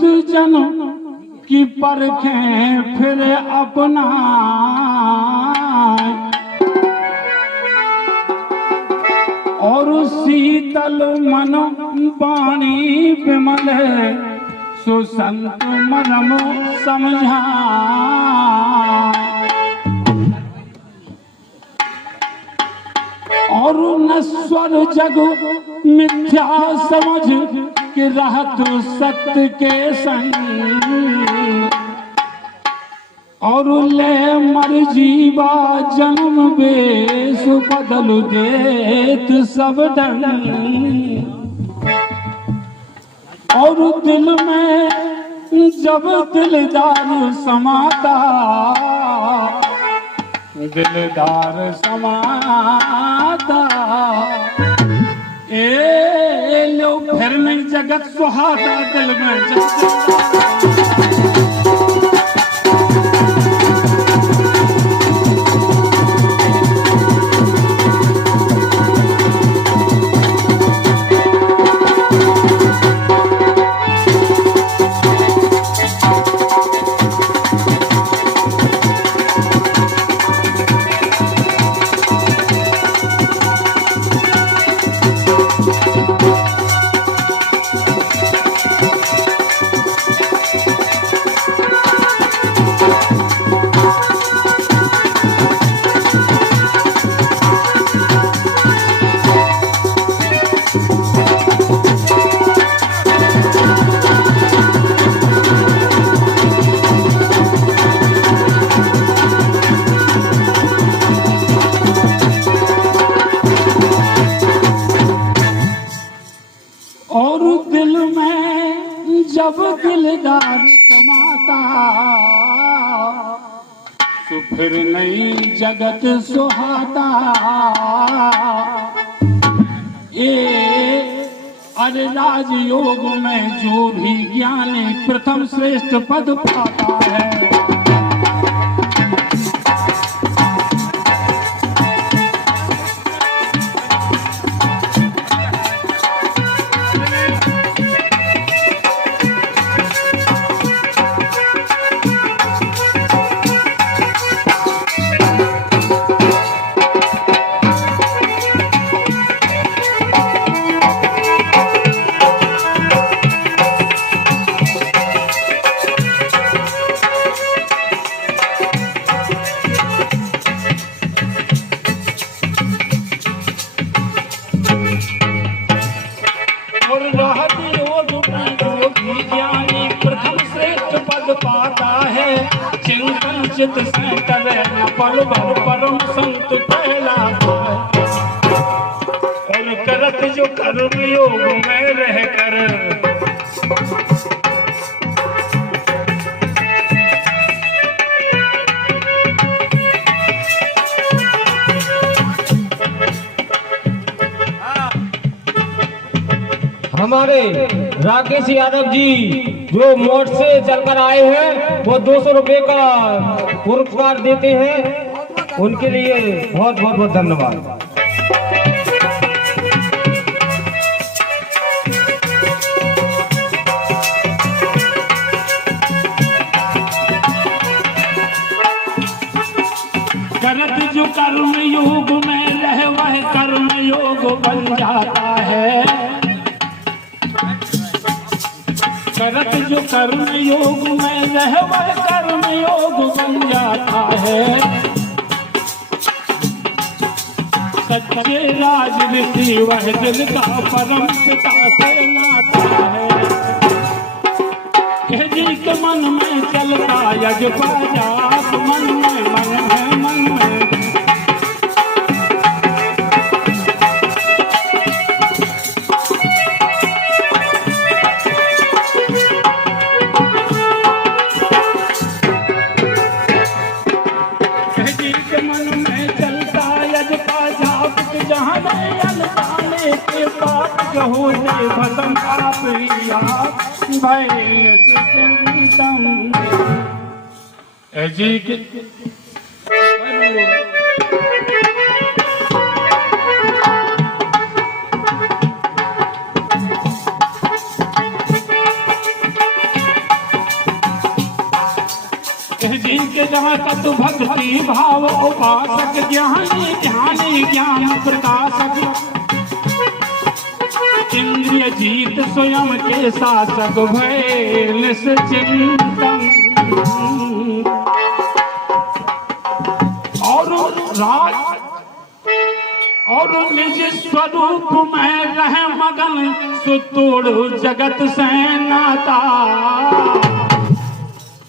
संत जन की परखें फिर अपना, और शीतल मन वाणी विमल सुसंत मरम समझा। और नश्वर जग मिथ्या समझ कि रहत सत्य के संग, और ले मर जीवा जन्म बेश बदल देत सब ढंग। और दिल में जब दिलदार समाता, दिलदार समाता, ए लो फिर में जगत सुहाता दिल में जगत। और दिल में जब दिलदार समाता, तो फिर नई जगत सुहाता। ये अरे राजयोग में जो भी ज्ञानी प्रथम श्रेष्ठ पद पाता है, चित से करे न पल भर परम संत कहलाता है। और करत जो कर्म योग में रह कर, हमारे राकेश यादव जी जो मोट से चलकर आए हैं, वो 200 रुपए का पुरस्कार देते हैं। उनके लिए बहुत बहुत बहुत धन्यवाद। करत जो कर्म योग में रहे वह कर्म योग बन जाता है। करत जो कर्म योग में रह वह कर्म योग बन जाता है। सच्चे राज ऋषि वह दिल का परम पिता से नाता है। जी के मन में चलता यज जाप, मन में मन है मन में। हो जाए भसम का प्रिया भाई सिंतम जी के शरणागत भक्ति भाव उपासक ज्ञानी ध्यानी ज्ञान प्रकाशक इंद्रिय जीत स्वयं के शासक भय निश्चिंतन और राज और निज स्वरूप में रह मगन सुतोड़ जगत से नाता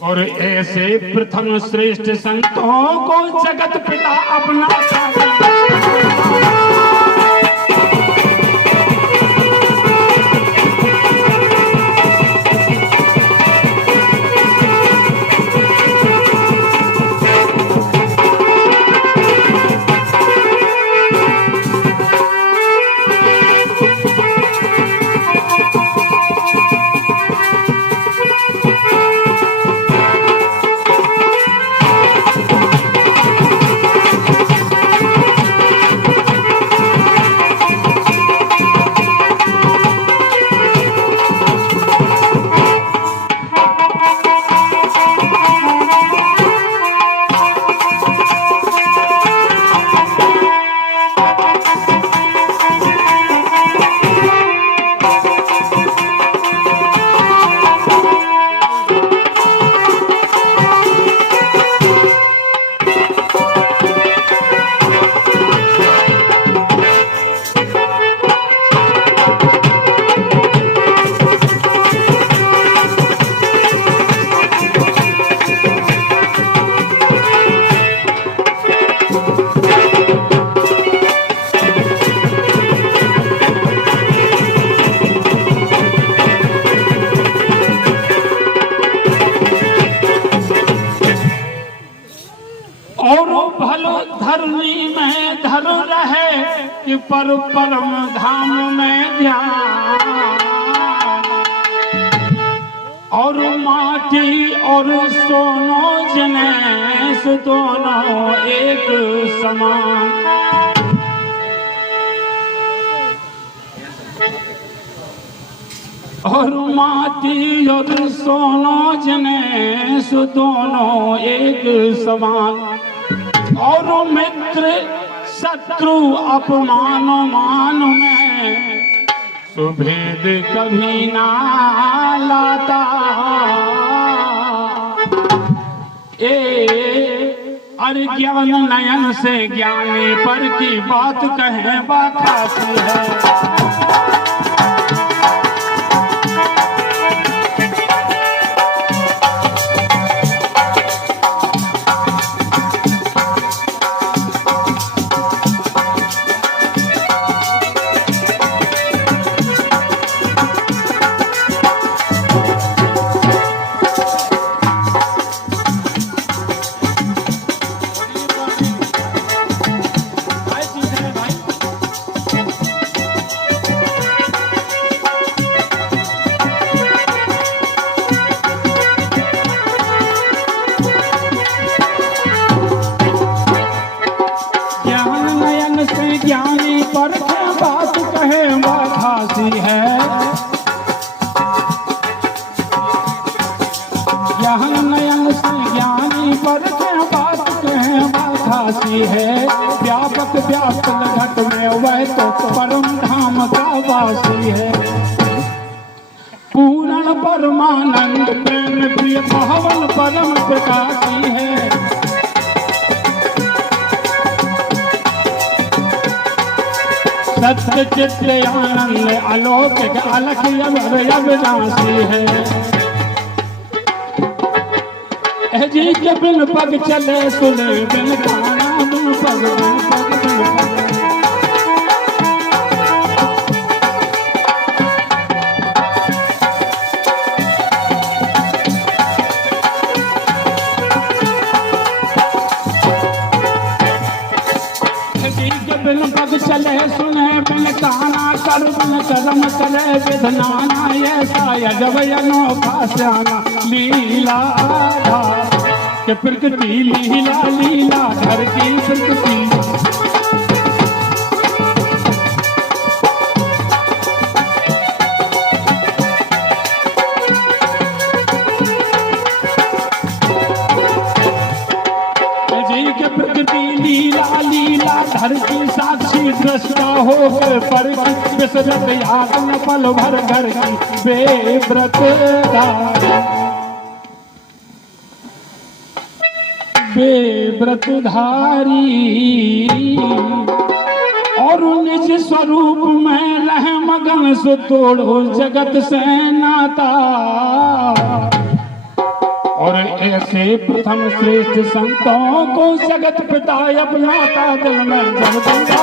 और ऐसे प्रथम श्रेष्ठ संतों को जगत पिता अपना धरनी में धर रहे कि पर परम धाम में ध्यान और माटी और सोनो जनेस दोनों एक समान और माटी और सोनो जनेस दोनों एक समान और मित्र शत्रु अपमान मान में सुभेद कभी ना लाता ज्ञान नयन से ज्ञानी पर की बात कहे बात आती है। ज्ञानी पर बात कहे बात हासी है। ज्ञान नयन से ज्ञानी पर बात कहे बात हासी है। व्यापक व्यापक घट में वह तो परम धाम का वासी है। पूर्ण परमानंद प्रेम प्रिय पावन परम प्रकाशी है। सत्य चित्त आनंद अलौकिक अलख अविनाशी है। जी के बिन पग चले सुने बिन गाना बिन पग बिन पग बिन पग। बिन पग चले सुने बिन गाना कर बिन कर्म करे विधनाना ऐसा यजब अनोखा श्यामा लीला के प्रकृति लीला लीला घर की प्रकृति। प्रकृति लीला लीला धर की साक्षी दृष्टा हो पर विसरत याद न पल भर घर की बेव्रत धारी और निज स्वरूप में रह मगन सो तोड़ो जगत से नाता और ऐसे प्रथम श्रेष्ठ संतों को जगत पिता अपनाता दिल में जब दंगा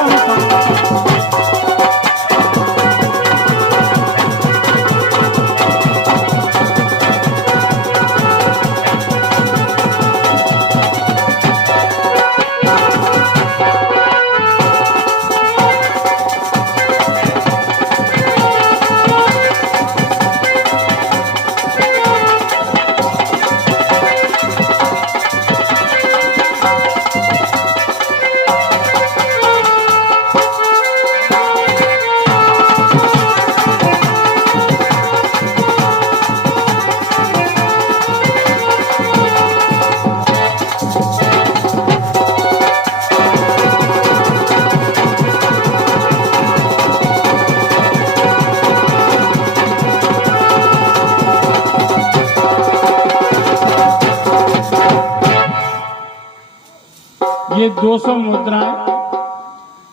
ये 200 मुद्राएं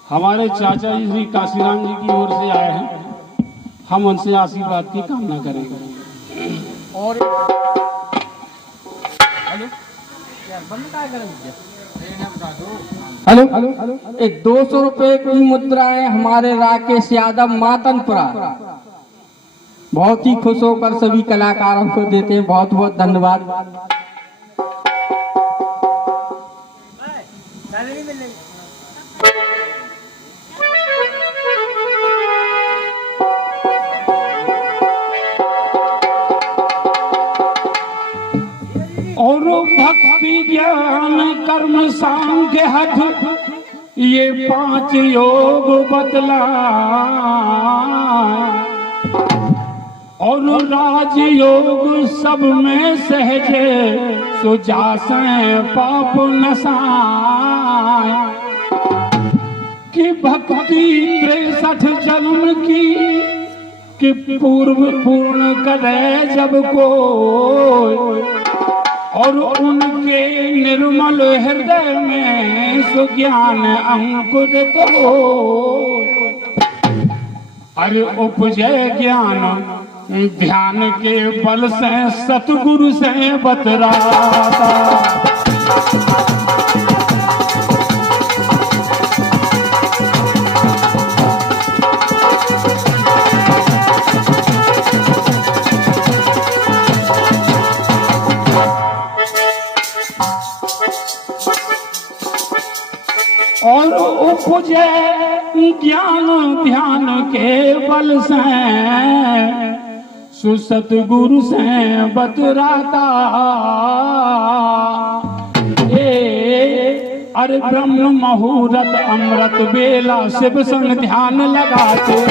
हमारे चाचा जी श्री काशीराम जी की ओर से आए हैं। हम उनसे आशीर्वाद की कामना करेंगे। और हेलो, एक 200 रुपए की मुद्राएं हमारे राकेश यादव मातनपुरा बहुत ही खुश होकर सभी कलाकारों को देते हैं। बहुत बहुत धन्यवाद। और भक्ति ज्ञान कर्म सांख्य हठ ये 5 योग बतला और राजयोग सब में सहजे सुजासें पाप नसाय कि भक्ति 63 जन्म की कि पूर्व पूर्ण करे जब को और उनके निर्मल हृदय में सुज्ञान अंकुरित हो अरे उपजय ज्ञान ध्यान के बल से सतगुरु से बतराता और उपजे ज्ञान ध्यान के बल से सुसतगुरु से बतराता अरे ब्रह्म मुहूर्त अमृत बेला शिव संग ध्यान लगाते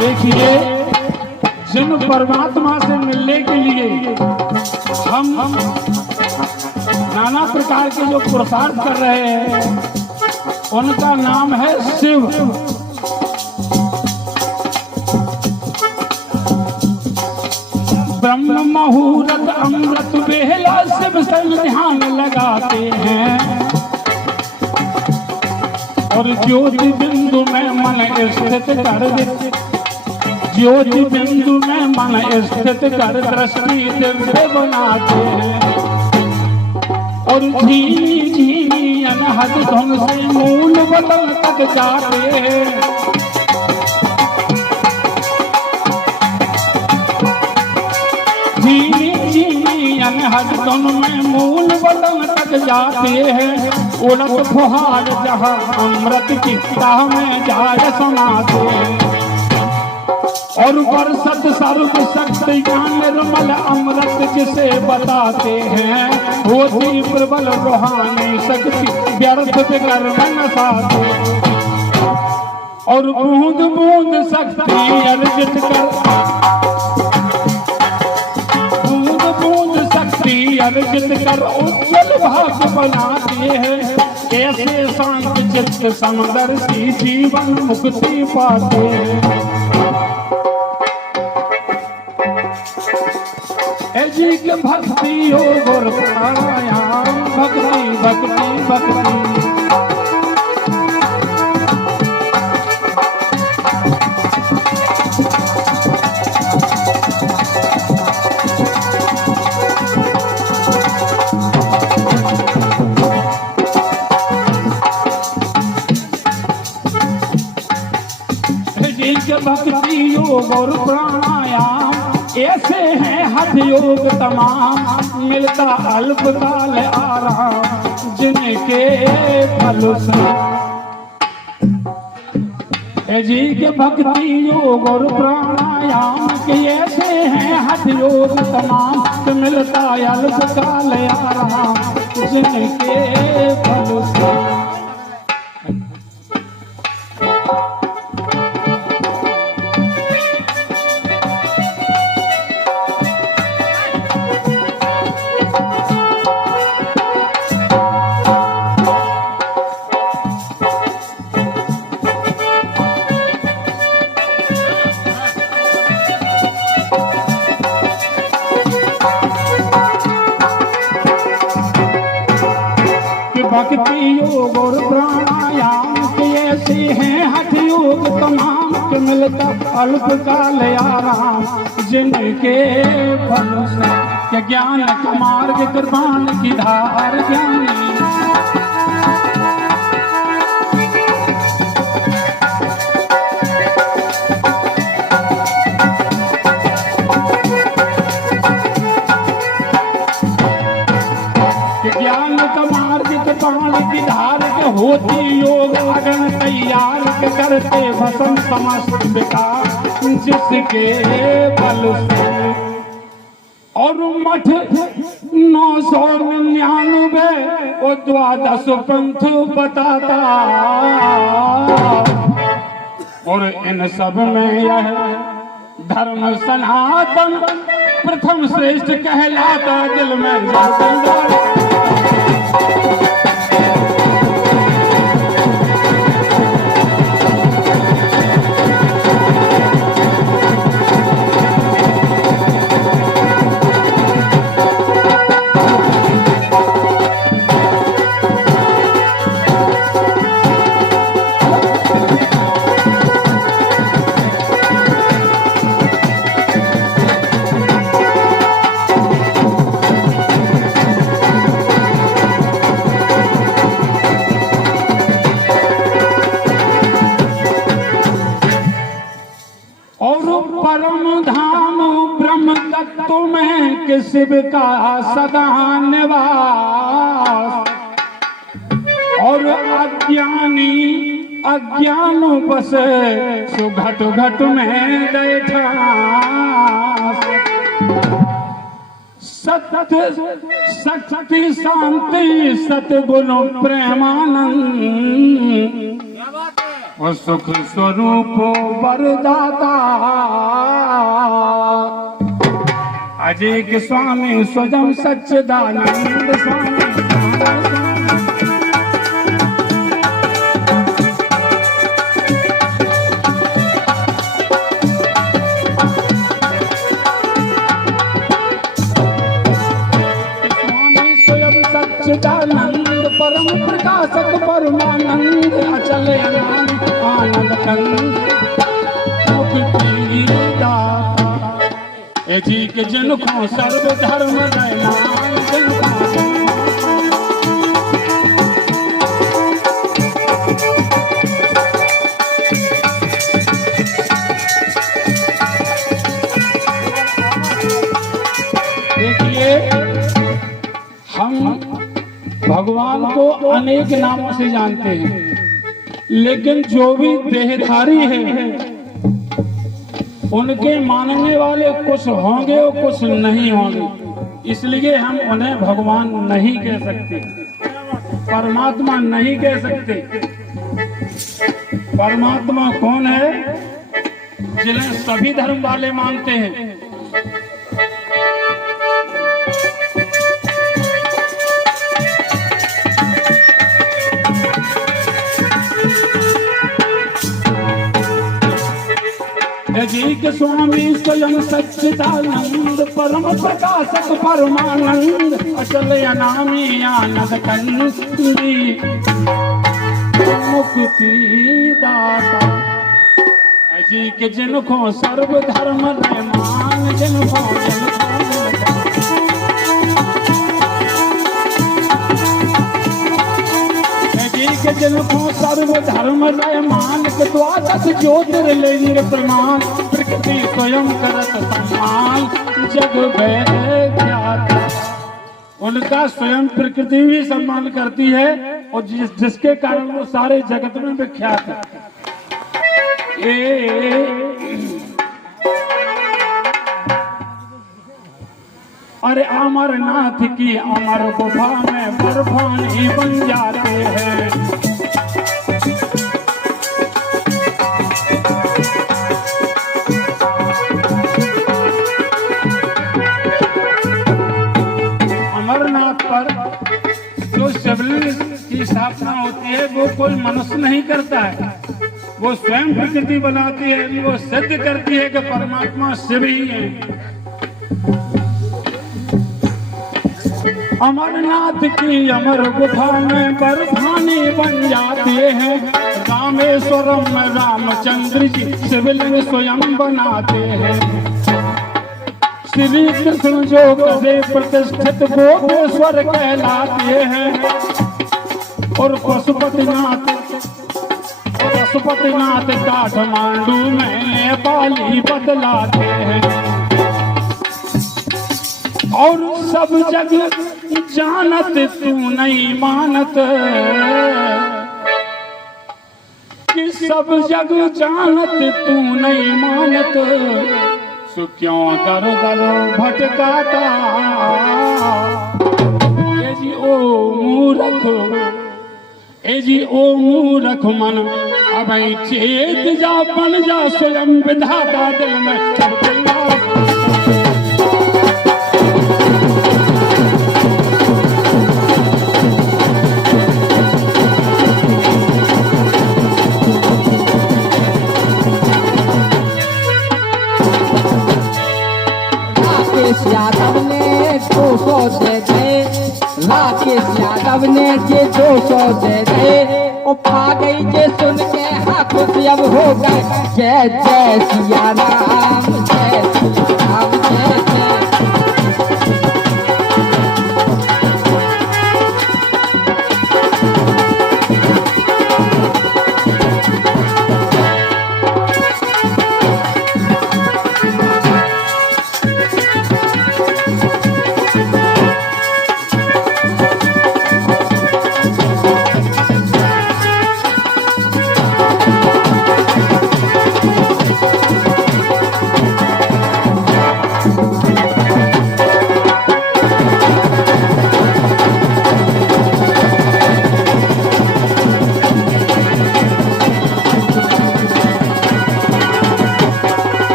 देखिए जिन परमात्मा से मिलने के लिए हम नाना प्रकार के जो पुरुषार्थ कर रहे हैं उनका नाम है शिव। ब्रह्म मुहूर्त अमृत बेला शिव संग ध्यान लगाते हैं और ज्योति बिंदु में मन स्थित कर देते ज्योति बिंदु में मन स्थित कर दृष्टि दिव्य बनाते हैं और धीमी धीमी अनहद धुन से मूल बदल तक जाते हैं धीमी धीमी अनहद धुन में मूल बदल तक जाते हैं उड़त फुहार जहाँ अमृत की राह में जाए सुनाते हैं और बरसत सर्व शक्ति ज्ञान निर्मल अमृत जिसे बताते हैं होती प्रबल रूहानी शक्ति व्यर्थ विकर्म न साधो और बूंद बूंद शक्ति अर्जित कर, बूंद बूंद शक्ति अर्जित कर उज्जवल भाग्य बनाते हैं। ऐसे शांत चित्त समदर्शी जीवन मुक्ति पाते हैं। जी के भक्ति योग और प्राणायाम भक्ति भक्ति भक्ति जी के भक्ति योग और प्राणायाम ऐसे हैं हठ योग तमाम, मिलता अल्पकाल आराम जिनके फल से। जी के भक्ति योग और प्राणायाम के ऐसे हैं हठ योग तमाम, मिलता अल्पकाल आराम जिनके फल से। भक्ति योग और प्राणायाम के ऐसे हैं हठ योग तमाम, के मिलता अल्पकाल आराम जिनके फल से। के ज्ञान का मार्ग कृपाण की धार ज्ञानी, की धार के होती योग अगन तैयार के करते भसन समस्त विकार जिसके बल से। और मठ 999 वो 12 पंथ बताता, और इन सब में यह धर्म सनातन प्रथम श्रेष्ठ कहलाता दिल में जाता। परम धाम ब्रह्म तत्व में कि शिव का सदा निवास, और अज्ञानी अज्ञान बस सुघट घट में बैठा। सत्य शक्ति शांति सतगुण प्रेमानंद, वो सुख स्वरूप वरदाता। अजय के स्वामी स्वयं सच्चिदानंद स्वामी। स्वामी स्वयं सच्चिदानंद परम प्रकाशक परमानंद अचल आनंद कंद जी के जिनको सर्व धर्म देखिए, हम भगवान को अनेक नामों से जानते हैं, लेकिन जो भी देहधारी है उनके मानने वाले कुछ होंगे और कुछ नहीं होंगे, इसलिए हम उन्हें भगवान नहीं कह सकते। परमात्मा नहीं कह सकते। परमात्मा कौन है? जिन्हें सभी धर्म वाले मानते हैं। जी के स्वामी स्वयं सच्चिदानंद परम प्रकाशक परमानंद अचल अनामी आनंद कंदी मुक्ति दाता। जी के जिनको सर्व धर्म रहमान जिनको के जिनको सर्व धर्म रहमान के द्वादश ज्योतिर्लिंग प्रमाण प्रकृति स्वयं करत सम्मान जग ख्यात। उनका स्वयं प्रकृति भी सम्मान करती है और जिसके कारण वो सारे जगत में विख्यात है। अरे अमरनाथ की अमर गुफा में बर्फानी बन जाते हैं। अमरनाथ पर जो शिवलिंग की स्थापना होती है वो कोई मनुष्य नहीं करता है, वो स्वयं प्रकृति बनाती है। वो सिद्ध करती है कि परमात्मा शिव ही है। अमरनाथ की अमर गुफा में बर्फानी बन जाते हैं। रामेश्वरम में रामचंद्र जी शिवलिंग स्वयं बनाते हैं। श्री कृष्ण जो गधे प्रतिष्ठित गोपेश्वर कहलाते हैं। और पशुपतिनाथ काठमांडू में नेपाली बदलाते हैं। और सब जग जानत तू नहीं मानत कि सब जग जानत तू नहीं मानत सो क्यों दर दर भटकाता। ए जी ओ मूर्ख, ए जी ओ मूर्ख मन अब चेत जा बन जा स्वयं विधाता दिल में। यादव ने 200 दे दे, राकेश यादव ने जे 200 दे दे। ओ पा गई जे सुन के हाथों से अब हो गए जय जय सिया राम, जय सिया राम, जय जय।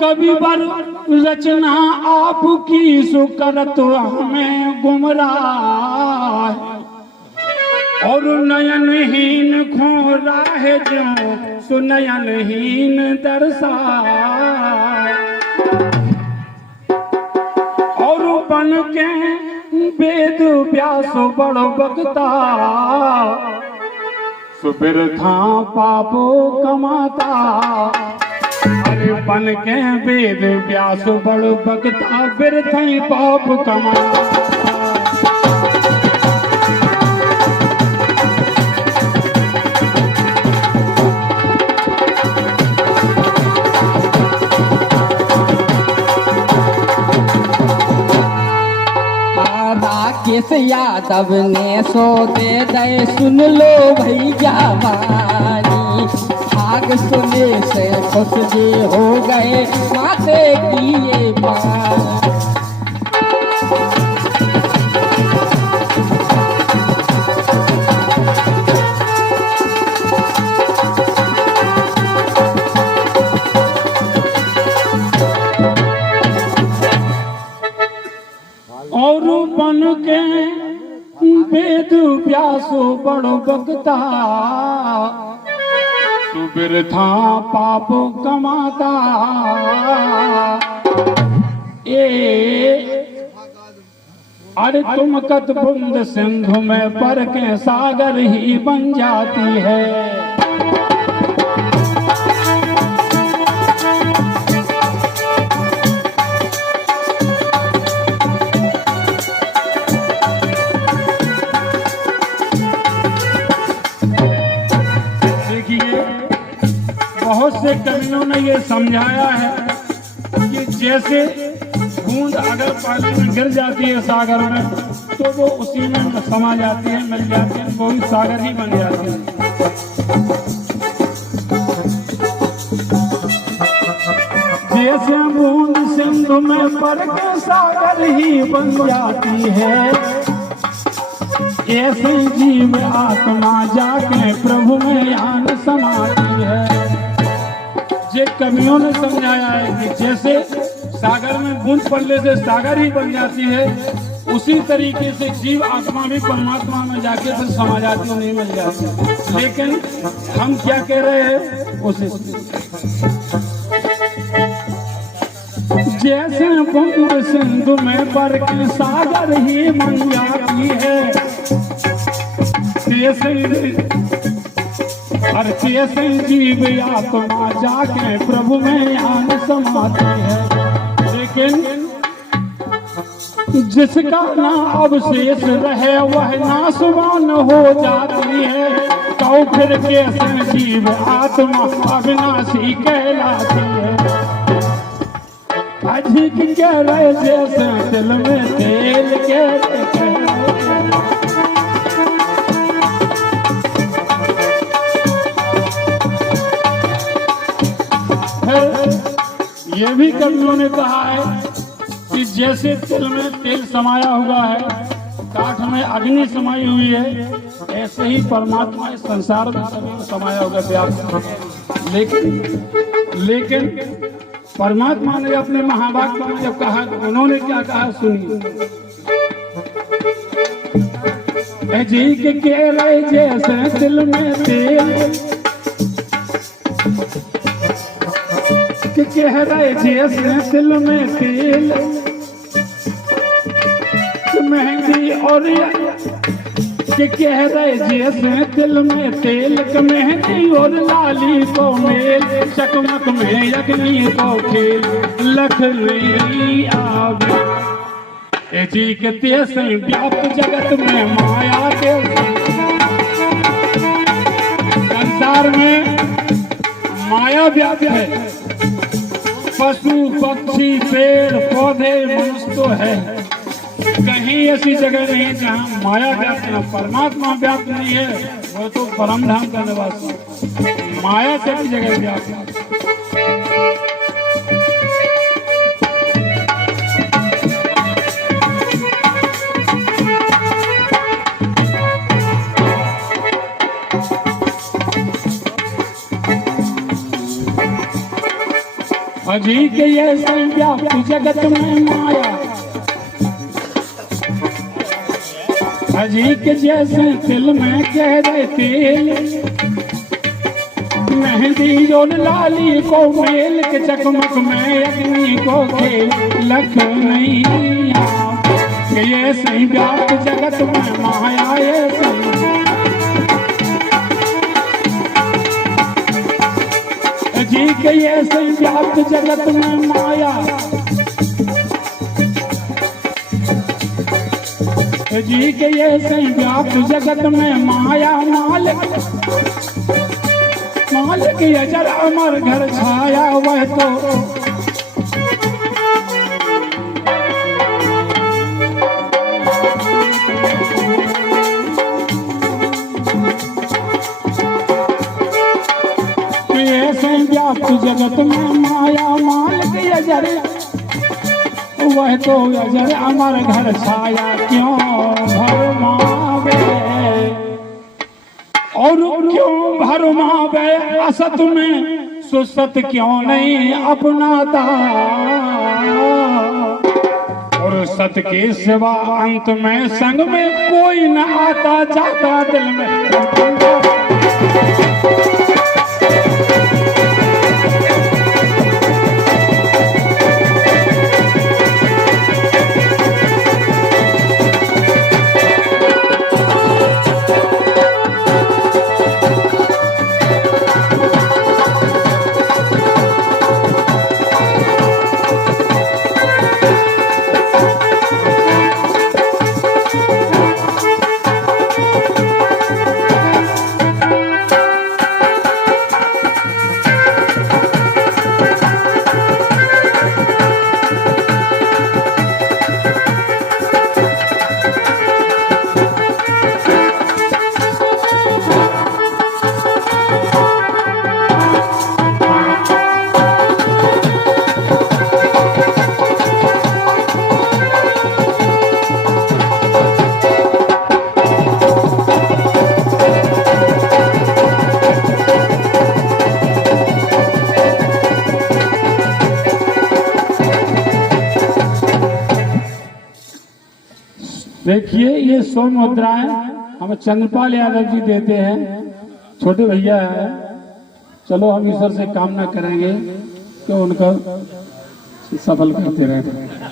कभी बर रचना आपकी सुकरत हमें गुमराह। और नयनहीन खो राह जो सुनयनहीन दर्शाए। और बन के वेद व्यास बड़ बकता सुबिर था पापो कमाता। अरे बन के वेद व्यास बड़ बकता फिर थई पाप कमाता। राकेश यादव ने 100 दे दे सुन लो भैया वाली। भाग सुने से खुश जी हो गए माते की ये बात। बन के वेद व्यासो बड़ो बगता, तू बिरथा पाप कमाता। अरे तुम कत बुंद सिंधु में पर के सागर ही बन जाती है। देखिए बहुत से कवियों ने ये समझाया है कि जैसे बूंद अगर पानी में गिर जाती है सागर में तो वो उसी में समा जाती है, मिल जाती है, वो भी सागर ही बन जाती है। जैसे बूंद सिंधु में पड़ के सागर ही बन जाती है, ऐसे जीव आत्मा जाके प्रभु में आन समाती है। ये कवियों ने समझाया है कि जैसे सागर में बूंद पड़ने से सागर ही बन जाती है, उसी तरीके से जीव आत्मा भी परमात्मा में जाके फिर समा जाती नहीं मिल जाती। लेकिन हम क्या कह रहे हैं उसे, जैसे बूंद सिंधु में पर के सागर ही बन जाती है, जैसे जीव आत्मा जाके प्रभु में आन समाती है। लेकिन जिसका ना अवशेष रहे वह नाशवान हो जाती है, तो फिर कैसे जीव आत्मा अविनाशी कहलाती है। अधिक कह रहे जैसे दिल में तेल के ये भी कवियों ने कहा है कि जैसे तिल में तेल समाया हुआ है, काठ में अग्नि समाई हुई है, ऐसे ही परमात्मा इस संसार में सभी समाया होगा व्याप्त। लेकिन परमात्मा ने अपने महावाक्य में जब कहा, उन्होंने क्या कहा सुनिए। जी के कह रहे जैसे तिल में तेल, कह रहे जैसे तिल में तेल, मेहंदी और कह रहे जैसे तिल में तेल, मेहंदी और लाली को मेल, चकमक में अग्नि को खेल, लखनऊ आवे जी के तेसे व्याप्त जगत में माया के संसार में माया व्याप्त है। पशु पक्षी पेड़ पौधे मनुष्य तो है, कहीं ऐसी जगह नहीं जहाँ माया व्याप्त न, परमात्मा व्याप्त नहीं है, वो तो परम धाम का निवासी, माया से भी जगह व्याप्त है। अजी के ये व्याप्त जगत में माया, अजी के जैसे तिल में कह रहे तेल, मेहंदी और लाली को मेल के चकमक में अग्नि को खेल, लखनऊ ये सही व्याप्त जगत में माया, ये सही जी के ये सही व्याप्त जगत में माया, जी के ये सही व्याप्त जगत में माया। मालिक अजर अमर घर छाया, वह तो व्याप्त जगत में माया, मालिक अजर वह तो अजर अमर घर छाया, क्यों भरमावे और क्यों भरमावे असत में, सुसत क्यों नहीं अपनाता। और फुर्सत के सिवा अंत में संग में कोई न आता जाता दिल में। देखिए ये 100 मुद्राएं हमें चंद्रपाल यादव जी देते हैं, छोटे भैया है। चलो हम ईश्वर से कामना करेंगे कि उनका सफल करते रहे।